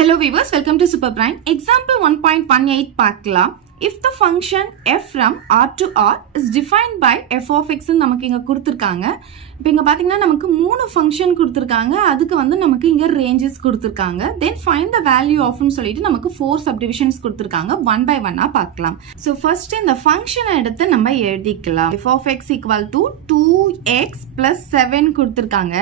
Hello viewers, welcome to Super Prime. Example 1.18 பார்க்கலாம். If the function f from R to R is defined by f of x நமக்கு இங்க கொடுத்திருக்காங்க. இப்போ இங்க பாத்தீங்கன்னா நமக்கு மூணு ஃபங்க்ஷன் கொடுத்திருக்காங்க. அதுக்கு வந்து நமக்கு இங்க ranges கொடுத்திருக்காங்க. Then find the value of னு சொல்லிட்டு நமக்கு 4 subdivisions கொடுத்திருக்காங்க. One by one பார்க்கலாம். So first இந்த function எடுத்து நம்ம எழுதிக்கலாம். f of x equal to 2x plus 7 கொடுத்திருக்காங்க.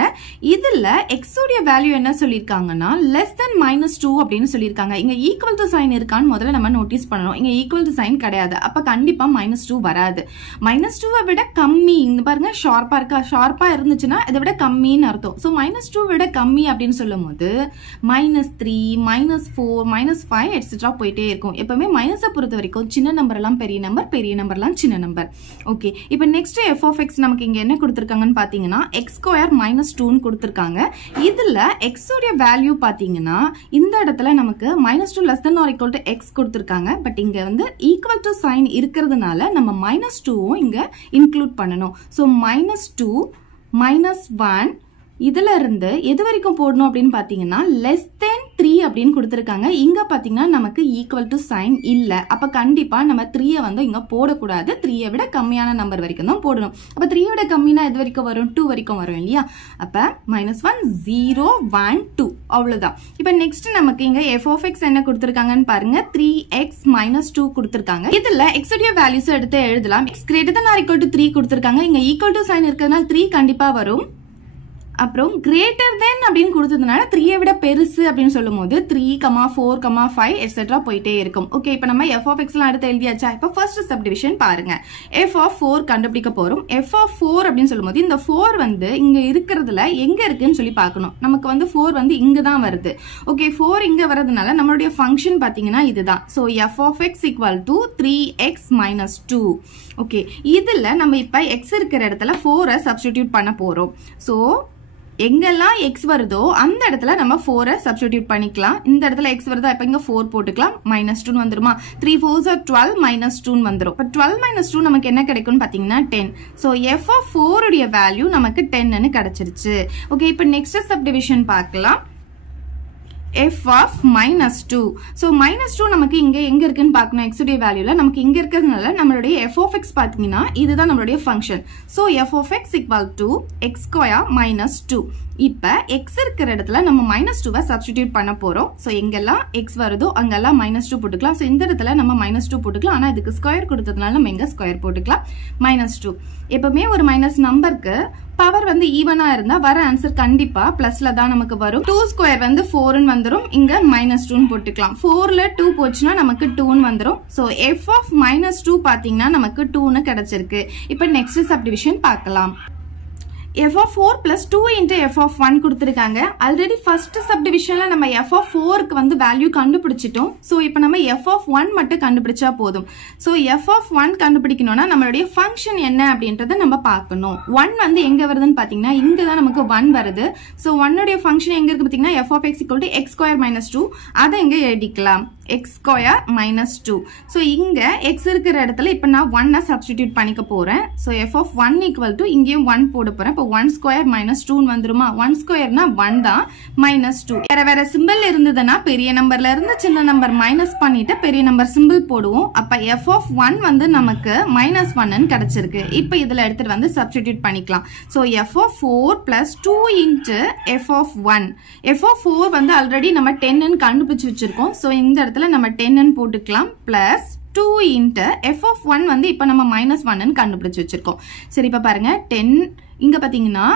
இதுல x உடைய வேல்யூ என்ன சொல்லிருக்காங்கன்னா less than -2 அப்படினு சொல்லிருக்காங்க. இங்க equal to sign இருக்கான்னு முதல்ல நம்ம நோட்டீஸ் பண்ணனும். இங்க equal to sign கிடையாது. அப்ப கண்டிப்பா -2 வராது. -2 விட கம்மி. இங்க பாருங்க ஷார்ப்பா இருக்கா? ஷார்ப்பா இருந்துச்சுன்னா இதை விட கம்மின்னு அர்த்தம். சோ -2 விட கம்மி அப்படின்னு சொல்லும்போது -3 -4 -5 எட்ஸெட்ரா போயிட்டே இருக்கும். எப்பவுமே மைனஸை பொறுத்த வரைக்கும் சின்ன நம்பர் எல்லாம் பெரிய நம்பர், பெரிய நம்பர்லாம் சின்ன நம்பர். ஓகே, இப்போ நெக்ஸ்ட் f of x நமக்கு இங்க என்ன கொடுத்திருக்காங்கன்னு பாத்தீங்கன்னா x2 -2 ன்னு கொடுத்திருக்காங்க. இதுல x உடைய வேல்யூ பாத்தீங்கன்னா இந்த இடத்துல நமக்கு -2 less than or equal to x கொடுத்திருக்காங்க. பட் இங்க வந்து equal to sign இருக்கிறதுனால நம்ம -2 இங்க இன்க்ளூட் பண்ணணும். சோ -2 -1 இதுல இருந்து எது வரைக்கும் போடணும் அப்படின்னு பாத்தீங்கன்னா less than 3 அப்படின்னு கொடுத்திருக்காங்க. இங்க பாத்தீங்கன்னா நமக்கு equal to sign இல்ல. அப்ப கண்டிப்பா நம்ம 3 வந்து இங்க போடக்கூடாது. 3 விட கம்மியான நம்பர் வரைக்கும் தான் போடணும். அப்ப 3 விட கம்மினா எது வரைக்கும் வரும்? 2 வரைக்கும் வரும் இல்லையா? அப்ப -1 0 1 2 அவ்வளவுதான். இப்ப நெக்ஸ்ட் நமக்கு இங்க f of x என்ன கொடுத்திருக்காங்கன்னு பாருங்க. 3x -2 கொடுத்திருக்காங்க. இதுல x உடைய வேல்யூஸ் எடுத்து எழுதலாம். x greater than or equal to 3 கொடுத்திருக்காங்க. இங்க equal to sign இருக்கிறதுனால 3 கண்டிப்பா வரும். அப்புறம் greater than அப்படின்னு கொடுத்ததுனால 3 விட பெருசு அப்படின்னு சொல்லும்போது 3, 4, 5 எட்ஸெட்ரா போயிட்டே இருக்கும். ஓகே, இப்போ நம்ம f of x எல்லாம் அடுத்து எழுதியாச்சா? இப்போ ஃபர்ஸ்ட் சப்டிவிஷன் பாருங்க. f of 4 கண்டுபிடிக்க போறோம். f of 4 அப்படின்னு சொல்லும்போது இந்த 4 வந்து இங்க இருக்கிறதுல எங்க இருக்குன்னு சொல்லி பார்க்கணும். நமக்கு வந்து 4 வந்து இங்க தான் வருது. ஓகே, 4 இங்க வரதுனால நம்மளுடைய ஃபங்க்ஷன் பாத்தீங்கன்னா இதுதான். So f of x equal to 3x -2. Okay, இதுல நம்ம இப்ப x இருக்கிற இடத்துல 4 சப்ஸ்டிடியூட் பண்ண போறோம். சோ எங்கெல்லாம் x வருதோ அந்த இடத்துல நம்ம 4 சப்ஸ்டிடியூட் பண்ணிக்கலாம். இந்த இடத்துல x வருதா? இப்ப இங்க 4 போட்டுக்கலாம். -2 வந்துருமா? 3 4s are 12 -2 வந்துரும். இப்ப 12 -2 நமக்கு என்ன கிடைக்கும்னு பாத்தீங்கன்னா 10. சோ f of 4 உடைய வேல்யூ நமக்கு 10 ன்னு கிடைச்சிருச்சு. ஓகே, இப்ப நெக்ஸ்ட் சப்டிவிஷன் பார்க்கலாம். f of -2. So -2 நமக்கு இங்க எங்க இருக்குன்னு பார்க்கணும். x உடைய வேல்யூல நமக்கு இங்க இருக்கிறதுனால நம்மளுடைய f of x பாத்தீங்கன்னா இதுதான் நம்மளுடைய function. So f of x equal to x2 -2. இப்ப x இருக்கிற இடத்துல நம்ம -2 சப்ஸ்டிடியூட் பண்ண போறோம். சோ எங்கெல்லாம் x வருதோ அங்கெல்லாம் -2 போட்டுக்கலாம். சோ இந்த இடத்துல நம்ம -2 போட்டுக்கலாம். ஆனா இதுக்கு ஸ்கொயர் கொடுத்ததுனால நம்ம எங்க ஸ்கொயர் போட்டுக்கலாம். -2. எப்பவுமே ஒரு மைனஸ் நம்பருக்கு பவர் வந்து ஈவனா இருந்தா வர ஆன்சர் கண்டிப்பா பிளஸ்ல தான் நமக்கு வரும். 2 ஸ்கொயர் வந்து 4 ன்னு வந்துரும். இங்க -2 போட்டுக்கலாம். 4ல 2 போச்சுன்னா நமக்கு 2 ன்னு வந்துரும். சோ f of -2 பாத்தீங்கன்னா நமக்கு 2 ன்னு கிடைச்சிருக்கு. இப்போ நெக்ஸ்ட் சப்டிவிஷன் பார்க்கலாம். f of 4 plus 2 into f of 1 கொடுத்திருக்காங்க. ஆல்ரெடி ஃபர்ஸ்ட் சப்டிவிஷன்ல நம்ம f of 4 க்கு வந்து வேல்யூ கண்டுபிடிச்சிட்டோம். சோ இப்போ நம்ம f of 1 மட்டும் கண்டுபிடிச்சா போதும். சோ f of 1 கண்டுபிடிக்கணும்னா நம்மளுடைய ஃபங்க்ஷன் என்ன அப்படின்றத நம்ம பார்க்கணும். 1 வந்து எங்க வருதுன்னு பாத்தீங்கன்னா இங்க தான் நமக்கு 1 வருது. சோ 1 உடைய ஃபங்க்ஷன் எங்க இருக்கு பாத்தீங்கன்னா f of x equal to x square -2. அதை இங்க எழுதிக்கலாம். x square -2. சோ இங்க x இருக்கிற இடத்துல இப்ப நான் 1 சப்ஸ்டிடியூட் பண்ணிக்க போறேன். So f of 1 equal to இங்கேயும் 1 போட போறேன். இப்போ 1 ஸ்கொயர் -2 வந்துருமா? 1 ஸ்கொயர்னா 1 தான். -2 வேற சிம்பிள் இருந்ததுன்னா பெரிய நம்பர்ல இருந்து சின்ன நம்பர் மைனஸ் பண்ணிட்டு பெரிய நம்பர் சிம்பிள் போடுவோம். அப்ப f of 1 வந்து நமக்கு -1 ன்னு கிடைச்சிருக்கு. இப்போ இதுல எடுத்துட்டு வந்து சப்ஸ்டிடியூட் பண்ணிக்கலாம். So f of 4 plus 2 into f of 1. f of 4 வந்து ஆல்ரெடி நம்ம 10 ன்னு கண்டுபிடிச்சு வச்சிருக்கோம். சோ இந்த இடத்துல நம்ம 10 ன்னு போட்டுக்கலாம். பிளஸ் 2 into f of 1 வந்து இப்ப நம்ம -1 ன்னு கண்டுபிடிச்சு வச்சிருக்கோம். சரி, இப்ப பாருங்க 10 இங்க பாத்தீங்கன்னா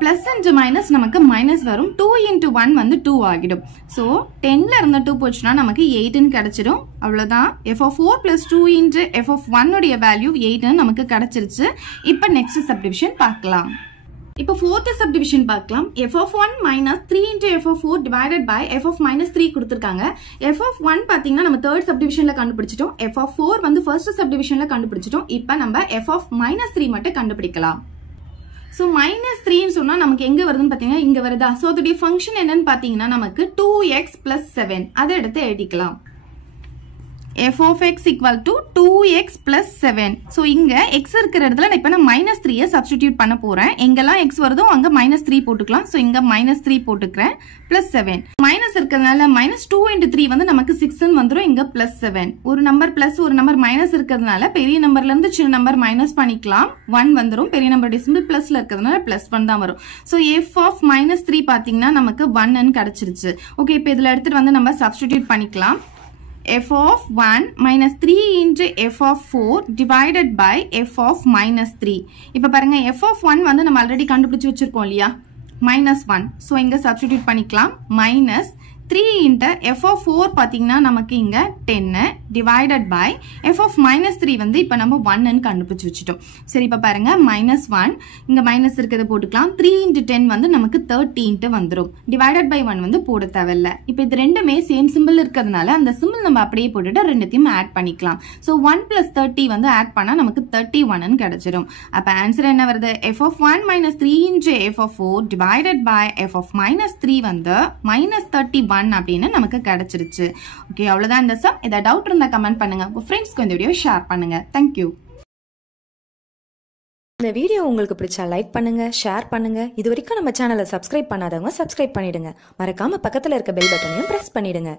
பிளஸ் into மைனஸ் நமக்கு மைனஸ் வரும். 2 into 1 வந்து 2 ஆகிடும். சோ 10ல இருந்த 2 போச்சுன்னா நமக்கு 8 ன்னு கிடைச்சிடும். அவ்வளவுதான். f of 4 plus 2 into f of 1 உடைய வேல்யூ 8 ன்னு நமக்கு கிடைச்சிருச்சு. இப்ப நெக்ஸ்ட் சப்டிவிஷன் பார்க்கலாம். இப்போ fourth subdivision பார்க்கலாம். f of 1 minus 3 into f of 4 divided by f of minus 3 கொடுத்திருக்காங்க. f of 1 பாத்தீங்கன்னா நம்ம third subdivisionல கண்டுபிடிச்சிட்டோம். f of 4 வந்து first subdivisionல கண்டுபிடிச்சிட்டோம். இப்போ நம்ம f of minus 3 மட்டும் கண்டுபிடிக்கலாம். So -3 ன்னு சொன்னா நமக்கு எங்க வருதுன்னு பாத்தீங்கன்னா இங்க வருதா? சோ அதோட ஃபங்க்ஷன் என்னன்னு பாத்தீங்கன்னா நமக்கு 2x plus 7. அதை எடுத்து எழுதிக்கலாம். f of x equal to 2x plus 7. So, இங்க x இருக்கிற இடத்துல நான் இப்ப நான் minus 3 substitute பண்ண போறேன். எங்கெல்லாம் x வருதோ அங்க minus 3 போட்டுக்கலாம். So, இங்க minus 3 போட்டுக்கிறேன். Plus 7. Minus இருக்கிறதுனால minus 2 into 3 வந்து நமக்கு 6 வந்துரும். இங்க plus 7. ஒரு நம்பர் plus ஒரு நம்பர் minus இருக்கிறதுனால பெரிய நம்பர்ல இருந்து சின்ன நம்பர் minus பண்ணிக்கலாம். 1 வந்துரும். பெரிய நம்பர் டெசிமல் plusல இருக்கிறதுனால plus 1 தான் வரும். So, f of minus 3 பாத்தீங்கன்னா நமக்கு 1 ன்னு கிடைச்சிருச்சு. ஓகே, இப்போ இதுல எடுத்துட்டு வந்து நம்ம substitute பண்ணிக்கலாம். f of 1 minus 3 into f of 4 divided by f of minus 3. இப்ப பாருங்க f of 1 வந்து நம்ம already கண்டுபிடிச்சு வச்சிருக்கோம் இல்லையா? minus 1. So, இங்க substitute பண்ணிக்கலாம். minus 3 into f of 4 பாத்தீங்கன்னா நமக்கு இங்க 10 divided by f of minus 3 வந்து இப்ப நம்ம 1 ன்னு கண்டுபிடிச்சு வச்சிட்டோம். சரி, இப்ப பாருங்க minus 1 இங்க minus இருக்கிறத போட்டுக்கலாம். 3 into 10 வந்து நமக்கு 30 வந்துரும். divided by 1 வந்து போட தேவையில்ல. இப்ப இது ரெண்டுமே சேம் சிம்பிள் இருக்கிறதுனால அந்த சிம்பிள் நம்ம அப்படியே போட்டுட்டு ரெண்டுத்தையும் ஆட் பண்ணிக்கலாம். So 1 plus 30 வந்து ஆட் பண்ணா நமக்கு 31 ன்னு கிடைச்சிரும். அப்ப ஆன்சர் என்ன வருது? f of 1 minus 3 into f of 4 divided by f of minus 3 வந்து minus 31 அப்படின்னு நமக்கு கிடைச்சிருச்சு. ஓகே, அவ்வளவுதான் இந்த சம். ஏதாவது டவுட் இருந்தா கமெண்ட் பண்ணுங்க. உங்க ஃப்ரெண்ட்ஸ்க்கு இந்த வீடியோ ஷேர் பண்ணுங்க. Thank you. இந்த வீடியோ உங்களுக்கு பிடிச்சா லைக் பண்ணுங்க, ஷேர் பண்ணுங்க. இது வரைக்கும் நம்ம சேனலை சப்ஸ்கிரைப் பண்ணாதவங்க சப்ஸ்கிரைப் பண்ணிடுங்க. மறக்காம பக்கத்துல இருக்க பெல் பட்டனையும் பிரஸ் பண்ணிடுங்க.